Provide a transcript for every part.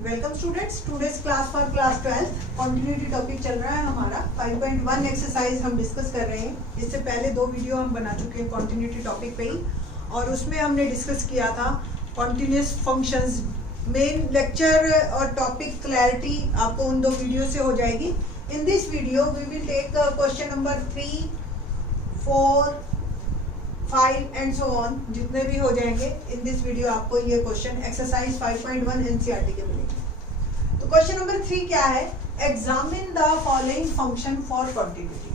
Welcome students, today's class for class 12 continuity topic चल रहा है हमारा 5.1 एक्सरसाइज हम डिस्कस कर रहे हैं। इससे पहले दो वीडियो हम बना चुके हैं कंटिन्यूटी टॉपिक पे ही, और उसमें हमने डिस्कस किया था कॉन्टिन्यूस फंक्शंस। मेन लेक्चर और टॉपिक क्लैरिटी आपको उन दो वीडियो से हो जाएगी। In this video we will take question number 3, 4, 5 and so on, जितने भी हो जाएंगे इन दिस वीडियो आपको ये क्वेश्चन एक्सरसाइज 5.1 एनसीईआरटी के मिलेंगे। तो क्वेश्चन नंबर 3 क्या है? Examine the following function for continuity.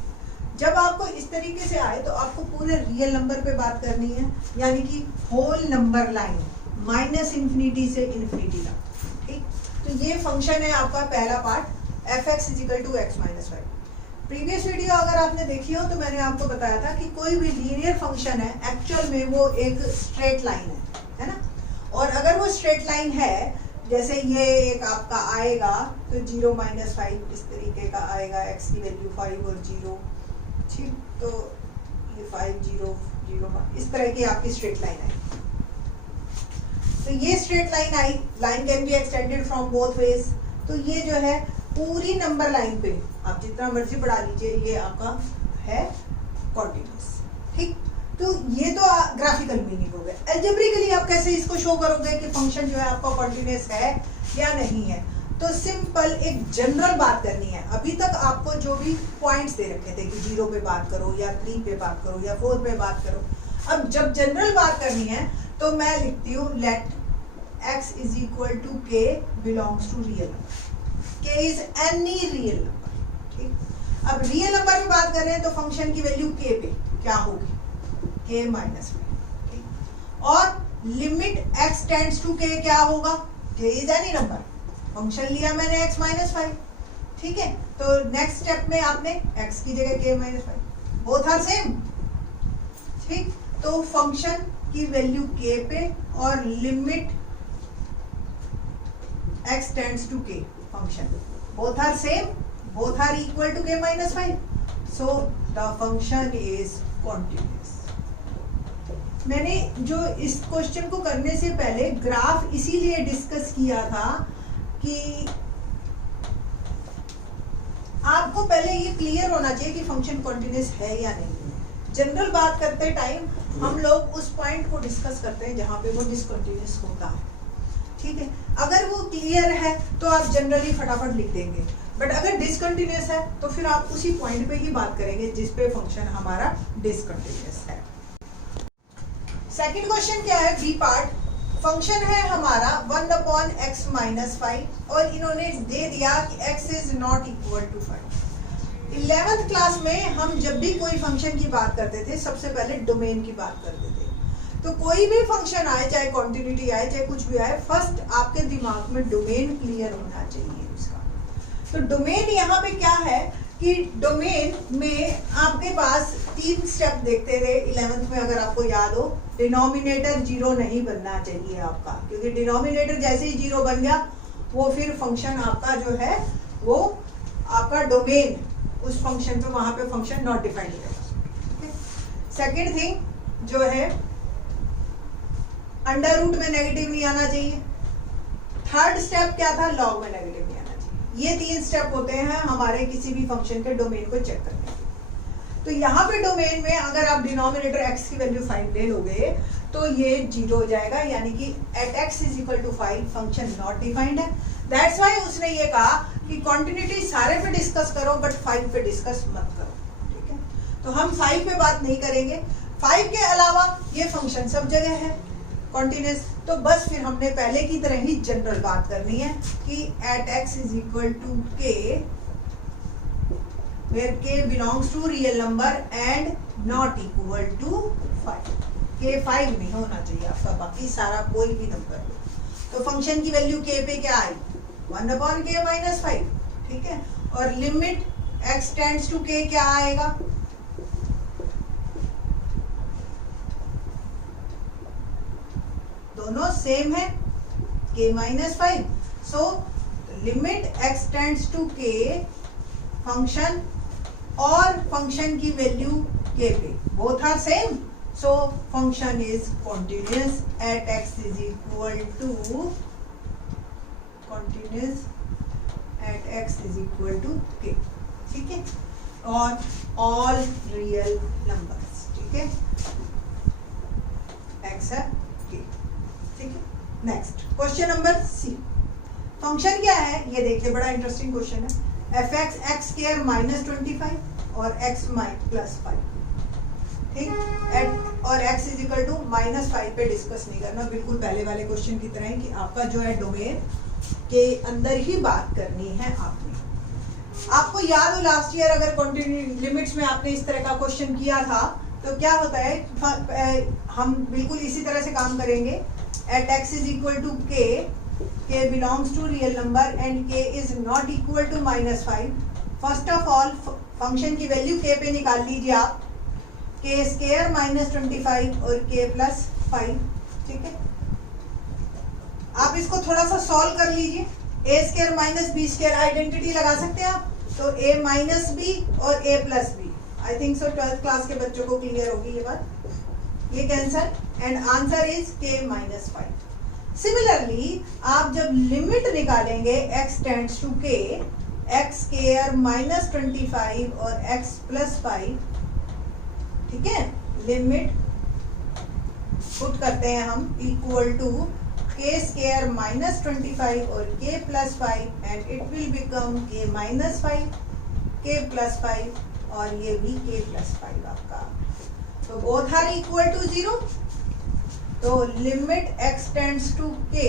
जब आपको इस तरीके से आए तो आपको पूरे रियल नंबर पे बात करनी है, यानी कि whole number line minus infinity से इंफिनिटी तक। ठीक, तो ये फंक्शन है आपका पहला part F X is equal to X minus Y. Previous video अगर आपने देखी हो तो मैंने आपको बताया था कि कोई भी लीनियर फंक्शन है एक्चुअल में वो एक स्ट्रेट लाइन है ना। और अगर वो स्ट्रेट लाइन है, जैसे ये एक आपका आएगा तो 0 - 5 इस तरीके का आएगा, x की वैल्यू 5 और 0। ठीक, तो ये 5 0 0 1 इस तरह की आपकी स्ट्रेट लाइन आई। तो ये straight line I, line can be extended from both ways. तो ये जो है पूरी नंबर लाइन पे आप जितना मर्जी बढ़ा लीजिए, ये आपका है कॉन्टिन्यूस। ठीक, तो ये तो ग्राफिकल मीनिंग हो गया। अलजेब्रिकली आप कैसे इसको शो करोगे कि फंक्शन जो है आपका कॉन्टिन्यूस है या नहीं है? तो सिंपल एक जनरल बात करनी है। अभी तक आपको जो भी पॉइंट्स दे रखे थे कि 0 पे बात करो या 3 पे बात करो या 4 पे बात करो, अब जब जनरल बात करनी है तो मैं लिखती हूँ let x is equal to k belongs to real number. k is any real number. ठीक, अब रियल नंबर पे बात कर रहे हैं तो फंक्शन की वैल्यू k पे क्या होगी? k माइनस में। ठीक, और limit x tends to k क्या होगा? k is any number. Function लिया मैंने x माइनस 5। ठीक है, तो नेक्स्ट स्टेप में आपने x की जगह k minus 5, both are same. ठीक, तो फंक्शन की वैल्यू k पे और limit x tends to k, function both are same, both are equal to k minus 5, so the function is continuous। मैंने जो इस क्वेश्चन को करने से पहले ग्राफ इसीलिए डिस्कस किया था कि आपको पहले ये क्लियर होना चाहिए कि फंक्शन कॉन्टिन्यूस है या नहीं है। जनरल बात करते टाइम हम लोग उस पॉइंट को डिस्कस करते हैं जहां पे वो डिसकंटिन्यूस होता है। ठीक है, अगर वो क्लियर है तो आप जनरली फटाफट लिख देंगे, बट अगर डिसकंटिन्यूस है तो फिर आप उसी पॉइंट पे ही बात करेंगे जिस पे फंक्शन हमारा डिसकंटिन्यूस है। सेकंड क्वेश्चन क्या है? B part. फंक्शन है हमारा 1/x माइनस 5 और इन्होंने दे दिया कि x is not equal to 5। 11th class में हम जब भी कोई फंक्शन की बात करते थे सबसे पहले डोमेन की बात करते थे। तो कोई भी फंक्शन आए, चाहे कॉन्टिन्यूटी आए चाहे कुछ भी आए, फर्स्ट आपके दिमाग में डोमेन क्लियर होना चाहिए उसका। तो डोमेन यहाँ पे क्या है कि डोमेन में आपके पास 3 स्टेप देखते थे 11th में, अगर आपको याद हो। डिनोमिनेटर 0 नहीं बनना चाहिए आपका, क्योंकि डिनोमिनेटर जैसे ही 0 बन गया वो फिर फंक्शन आपका जो है वो आपका डोमेन उस फंक्शन पे, वहां पे फंक्शन नॉट डिफाइंड रहेगा। सेकेंड थिंग जो है अंडर रूट में नेगेटिव नहीं आना चाहिए। थर्ड स्टेप क्या था? लॉग में नेगेटिव नहीं आना चाहिए। ये 3 स्टेप होते हैं हमारे किसी भी फंक्शन के डोमेन को चेक करने के। तो यहाँ पे डोमेन में अगर आप डिनोमिनेटर x की वैल्यू 5 ले लोगे तो ये 0 हो जाएगा, यानी कि at x is equal to 5 function not defined है। दैट्स वाई उसने ये कहा कि कॉन्टिन्यूटी सारे पे डिस्कस करो बट 5 पे डिस्कस मत करो। ठीक है, तो हम 5 पे बात नहीं करेंगे। 5 के अलावा ये फंक्शन सब जगह है कॉन्टिन्यूस। तो बस फिर हमने पहले की तरह ही जनरल बात करनी है कि at x is equal to k where k belongs to real number and not equal to 5। k 5 नहीं होना चाहिए आपका, बाकी सारा कोई भी नंबर हो। तो फंक्शन की वैल्यू k पे क्या आई? 1/k minus 5। ठीक है, और limit x tends to k क्या आएगा? दोनों सेम है, k minus 5। So limit x tends to k function और फंक्शन की वैल्यू k पे, both are same, so function is continuous at x is equal to continuous at x is equal to k, ठीक है, और all real numbers, ठीक है, x है k, ठीक है। Next question number C. Function क्या है ये देखिए, बड़ा इंटरेस्टिंग क्वेश्चन है। F X X square minus 25 और x प्लस 5, ठीक, एट और x इज इक्वल टू -5 पे डिस्कस नहीं करना, बिल्कुल पहले वाले क्वेश्चन की तरह है कि आपका जो है डोमेन के अंदर ही बात करनी है आपने। आपको याद हो लास्ट ईयर अगर कंटिन्यू लिमिट्स में आपने इस तरह का क्वेश्चन किया था तो क्या होता है, हम बिल्कुल इसी तरह से काम करेंगे। At x is equal to k belongs to real number and k is not equal to -5। First of all function की वैल्यू k पे निकाल लीजिए आप, k स्क्वायर -25 और k प्लस 5, ठीक है। आप इसको थोड़ा सा सॉल्व कर लीजिए। a square minus B square identity लगा सकते हैं आप, तो a माइनस बी और a plus B, I think so 12th class के बच्चों को क्लियर होगी ये बात। ये cancel and answer is k minus 5। Similarly आप जब लिमिट निकालेंगे x tends to k, x square -25 और x प्लस 5, ठीक है, लिमिट पुट करते हैं हम इक्वल टू k स्क्वायर -25 और k plus 5 and it will become k minus 5, k plus 5 और ये भी k प्लस 5 आपका, तो बोथ आर इक्वल टू 0। तो limit x tends to k,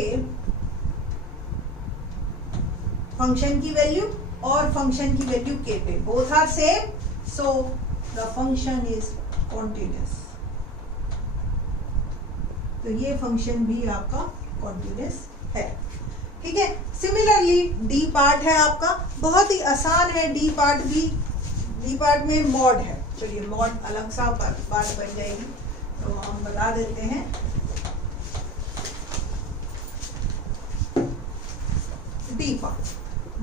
function की वैल्यू और फंक्शन की वैल्यू k पे both are same, so the function is continuous. तो ये फंक्शन भी आपका कॉन्टिन्यूस है, ठीक है। सिमिलरली डी पार्ट है आपका, बहुत ही आसान है डी पार्ट भी। डी पार्ट में मॉड है, चलिए मॉड अलग सा बात बन जाएगी, तो हम बता देते हैं। डी पार्ट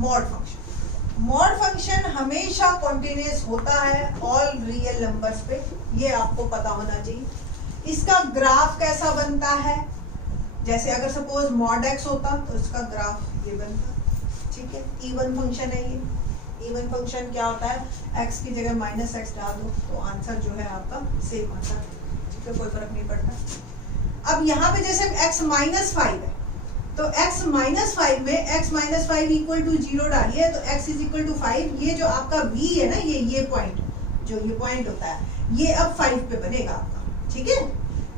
मॉड फंक्शन हमेशा कॉन्टिन्यूस होता है ऑल रियल नंबर्स पे, ये आपको पता होना चाहिए। इसका ग्राफ कैसा बनता है, जैसे अगर सपोज मॉड x होता तो इसका ग्राफ ये बनता, ठीक है। इवन फंक्शन है ये। इवन फंक्शन क्या होता है, x की जगह -x डाल दो तो आंसर जो है आपका सेम आता है, ठीक है, कोई फर्क नहीं पड़ता। अब यहाँ पे जैसे x -5 है, तो x -5 में x -5 इक्वल टू 0 डालिए तो x इज इक्वल टू 5। ये जो आपका v है ना, ये पॉइंट, जो ये पॉइंट होता है, ये अब 5 पे बनेगा आपका, ठीक है।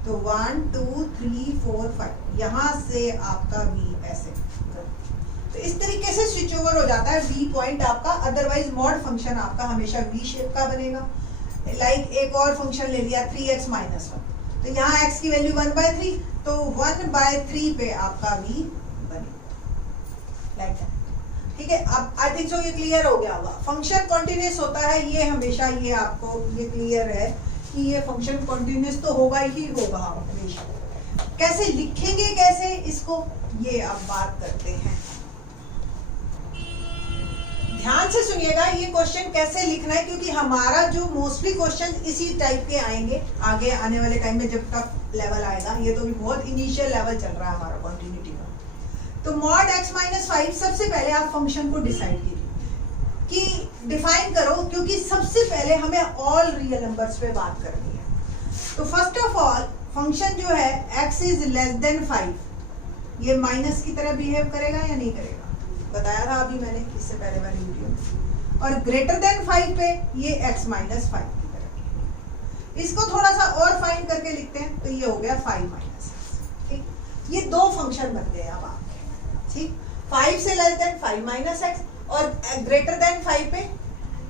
तो 1 2 3 4 5 यहाँ से आपका v ऐसे, तो इस तरीके से स्विच ओवर हो जाता है v पॉइंट आपका। अदरवाइज मॉड फंक्शन आपका हमेशा v शेप का बनेगा। लाइक एक और फंक्शन ले लिया 3x -1, तो यहाँ x की वैल्यू 1/3, तो 1/3 पे आपका v बनेगा, लाइक दैट, ठीक है। अब आई थिंक सो ये क्लियर हो गया होगा। फंक्शन कॉन्टिन्यूस होता है, ये हमेशा ये आपको ये क्लियर है कि ये फंक्शन कॉन्टिन्यूस तो होगा ही होगा हमेशा। कैसे लिखेंगे, कैसे इसको, ये अब बात करते हैं। ध्यान से सुनिएगा ये क्वेश्चन कैसे लिखना है, क्योंकि हमारा जो मोस्टली क्वेश्चन इसी टाइप के आएंगे आगे आने वाले टाइम में, जब तक लेवल आएगा। ये तो भी बहुत इनिशियल लेवल चल रहा है हमारा कॉन्टिन्यूटी का। तो मॉड x -5, सबसे पहले आप फंक्शन को डिसाइड कीजिए कि डिफाइन करो, क्योंकि सबसे पहले हमें ऑल रियल नंबर्स पे बात करनी है। तो फर्स्ट ऑफ ऑल फंक्शन जो है x इज लेस देन 5, ये माइनस की तरह बिहेव करेगा या नहीं करेगा, बताया था अभी मैंने इससे पहले वाली वीडियो में। और ग्रेटर देन 5 पे ये x -5 की तरह। इसको थोड़ा सा और फाइन करके लिखते हैं, तो ये हो गया 5 - 6, ठीक। ये दो फंक्शन बन गए अब आपके, ठीक। 5 से लेस देन 5 - x और ग्रेटर देन 5 पे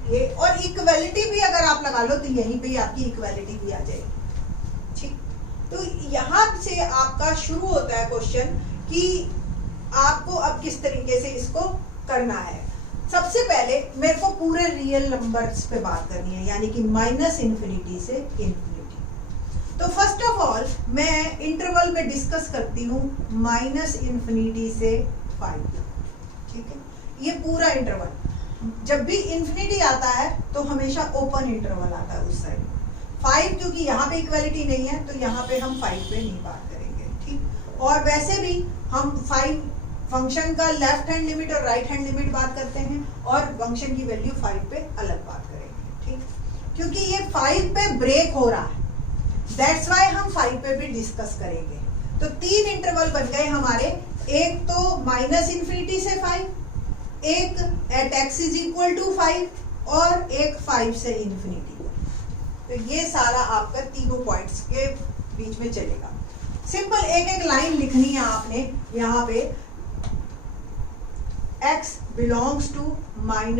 ये, और इक्वालिटी भी अगर आप लगा लो तो यहीं पे आपकी इक्वालिटी भी आ जाएगी, ठीक। तो यहाँ से आपका शुरू होता है क्वेश्चन कि आपको अब किस तरीके से इसको करना है। सबसे पहले मेरे को पूरे रियल नंबर्स पे बात करनी है, यानी कि -∞ से ∞। तो फर्स्ट ऑफ ऑल मैं इंटरवल में डिस्कस करती हूँ -∞ से 5, ठीक है। ये पूरा इंटरवल जब भी इंफिनिटी आता है तो हमेशा ओपन इंटरवल आता है उस साइड। 5 क्योंकि यहाँ पे इक्वालिटी नहीं है तो यहाँ पे हम 5 पे नहीं बात करेंगे, ठीक। और वैसे भी हम 5 फंक्शन का लेफ्ट हैंड लिमिट और राइट हैंड लिमिट बात करते हैं, और फंक्शन की वैल्यू 5 पे अलग बात करेंगे, ठीक, क्योंकि ये 5 पे ब्रेक हो रहा है, दैट्स वाई हम 5 पे भी डिस्कस करेंगे। तो 3 इंटरवल बन गए हमारे, एक तो -∞ से 5, एक at x is equal to 5, और एक 5 से इन्फिनिटी। तो ये सारा आपका तीनों पॉइंट्स के बीच में चलेगा। सिंपल एक एक लाइन लिखनी है आपने यहाँ पे, x belongs to -∞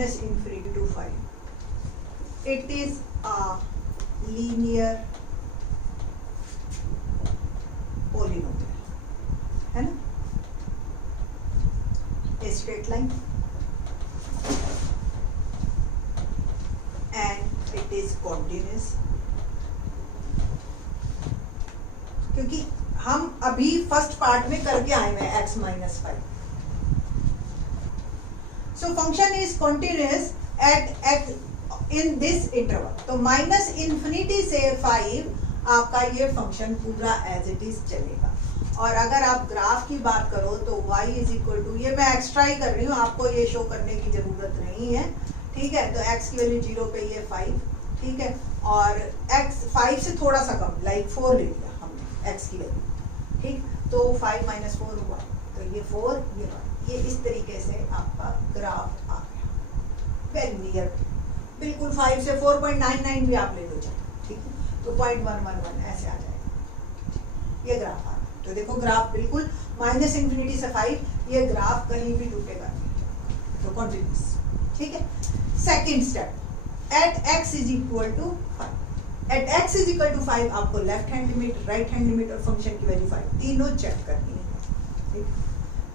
to 5. It is a linear polynomial, है ना, a straight line, and it is continuous. क्योंकि हम अभी फर्स्ट पार्ट में करके आए हुए हैं x - 5. So function is continuous at x in this interval. तो -∞ से 5 आपका ये फंक्शन पूरा एज इट इज चलेगा। और अगर आप ग्राफ की बात करो तो y इज इक्वल टू, ये मैं एक्स्ट्रा ही कर रही हूँ, आपको ये शो करने की जरूरत नहीं है, ठीक है। तो x की वैल्यू 0 पे ये 5, ठीक है, और x 5 से थोड़ा सा कम, लाइक 4 ले लिया हमने x की वैल्यू, ठीक। तो 5 - 4 हुआ, तो ये 4, ये 1, ये इस तरीके से आपका ग्राफ आ गया, वेरी नियर, बिल्कुल 5 से 4.99 भी आप ले लो चाहे, ठीक है, तो 0.111 ऐसे आ जाएगा, ये ग्राफ आ रहा है। तो देखो ग्राफ बिल्कुल -∞ से 5, ये ग्राफ कहीं भी टूटेगा नहीं, तो कंटिन्यूअस, ठीक है। Second step, at x is equal to 5, at x is equal to 5 आपको left hand limit, right hand limit और फंक्शन की वैल्यू 5 तीनों चेक करनी है, ठीक।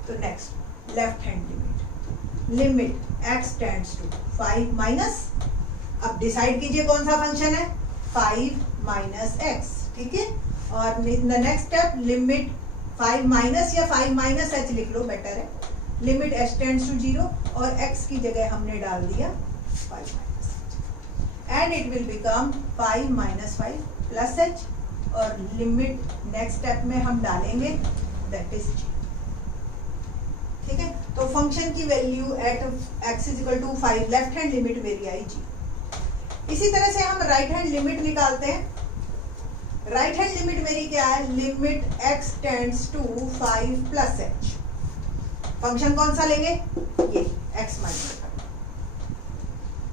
तो next left hand limit x tends to 5 minus, अब डिसाइड कीजिए कौन सा फंक्शन है, 5 - x, ठीक है। और नेक्स्ट स्टेप, लिमिट 5 माइनस या 5 - h लिख लो, बेटर है, लिमिट h टेंड्स टू 0 और x की जगह हमने डाल दिया 5 - and it will become 5 - 5 plus h, और लिमिट नेक्स्ट स्टेप में हम डालेंगे दैट इज g, ठीक है। तो फंक्शन की value at x is equal to 5, left hand limit मेरी आई g। इसी तरह से हम राइट हैंड लिमिट निकालते हैं। राइट हैंड लिमिट मेरी क्या है, limit x tends to 5 plus h, function कौन सा लेंगे, ये x - 5,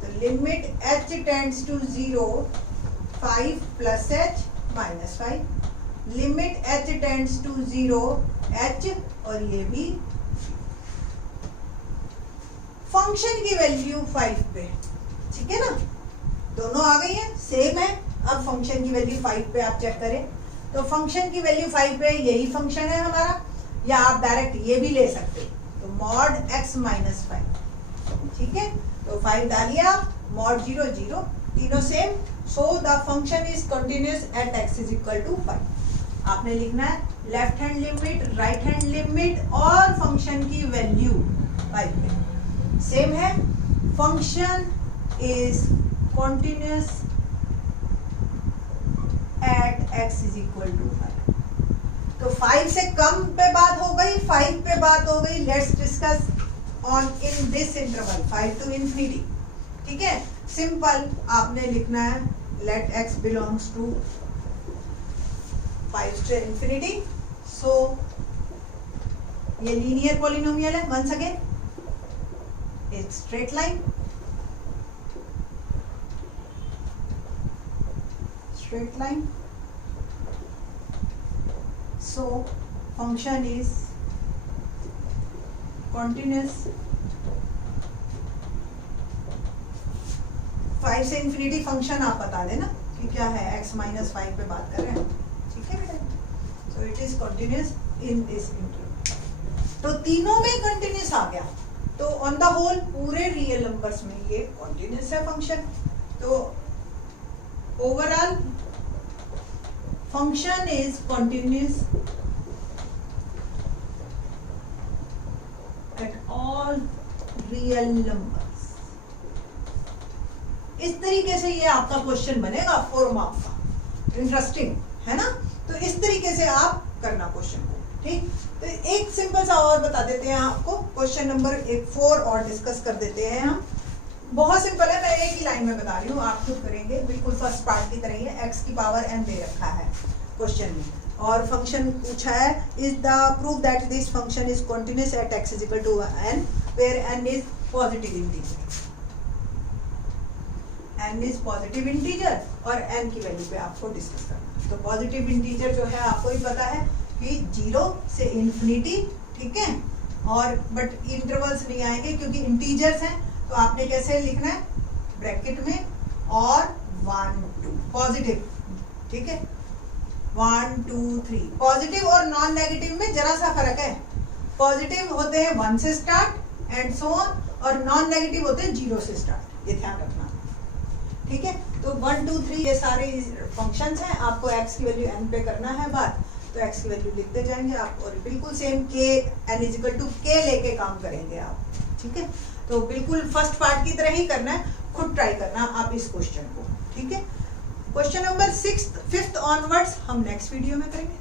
तो limit h tends to 0, 5 plus h - 5, limit h tends to 0 h, और ये भी फंक्शन की वैल्यू 5 पे, ठीक है ना, दोनों आ गई है, सेम है। अब फंक्शन की वैल्यू 5 पे आप चेक करें, तो फंक्शन की वैल्यू 5 पे यही फंक्शन है हमारा, या आप डायरेक्ट ये भी ले सकते हैं, तो मॉड x - 5, ठीक है। तो 5 डालिए आप, मॉड 0 0, तीनों same. So the function is continuous at x is equal to 5। आपने लिखना है left hand limit, right hand limit और फंक्शन की वैल्यू 5 पे सेम है। Function is continuous at x is equal to 5। तो 5 से कम पे बात हो गई, 5 पे बात हो गई। Let's discuss on in this interval 5 to infinity, ठीक है। सिंपल आपने लिखना है let x belongs to 5 to infinity, so ये लीनियर पॉलिनोमियल है। Once again it's straight line, so function is continuous 5 से इन्फिनिटी। फंक्शन आप बता देना कि क्या है, x - 5 पे बात कर रहे हैं, ठीक है बेटा। So it is continuous in this interval. तो तीनों में कंटिन्यूअस आ गया, तो ऑन द होल पूरे रियल नंबर्स में ये कंटिन्यूअस है फंक्शन। तो overall function is continuous at all real numbers. इस तरीके से ये आपका क्वेश्चन बनेगा 4 मार्क्स का। इंटरेस्टिंग है ना। तो इस तरीके से आप करना क्वेश्चन को, ठीक। तो एक सिंपल सा और बता देते हैं आपको, क्वेश्चन नंबर 4 और डिस्कस कर देते हैं हम। बहुत सिंपल है, मैं एक ही लाइन में बता रही हूँ, आप खुद करेंगे, बिल्कुल फर्स्ट पार्ट की तरह ही है। x की पावर n दे रखा है क्वेश्चन में, और फंक्शन पूछा है, is the proof that this function is continuous at x equal to n where n is positive integer. n is positive integer और n की वैल्यू पे आपको डिस्कस करना है। तो पॉजिटिव इंटीजर जो है आपको ही पता है कि 0 से इंफिनिटी, ठीक है, और बट इंटरवल्स नहीं आएंगे क्योंकि इंटीजर्स हैं, तो आपने कैसे लिखना है, ब्रैकेट में और 1 2 पॉजिटिव, ठीक है, 1 2 3। पॉजिटिव और नॉन नेगेटिव में जरा सा फर्क है, पॉजिटिव होते हैं 1 से स्टार्ट एंड सो ऑन, और नॉन नेगेटिव होते हैं 0 से स्टार्ट, ये ध्यान रखना, ठीक है। तो 1 2 3 ये सारे फंक्शंस हैं, आपको x की वैल्यू n पे करना है बात, तो x की वैल्यू लिखते जाएंगे आप, और बिल्कुल same k n equal to k लेके काम करेंगे आप, ठीक है। तो बिल्कुल फर्स्ट पार्ट की तरह ही करना है, खुद ट्राई करना आप इस क्वेश्चन को, ठीक है। क्वेश्चन नंबर 6 5th ऑनवर्ड्स हम नेक्स्ट वीडियो में करेंगे।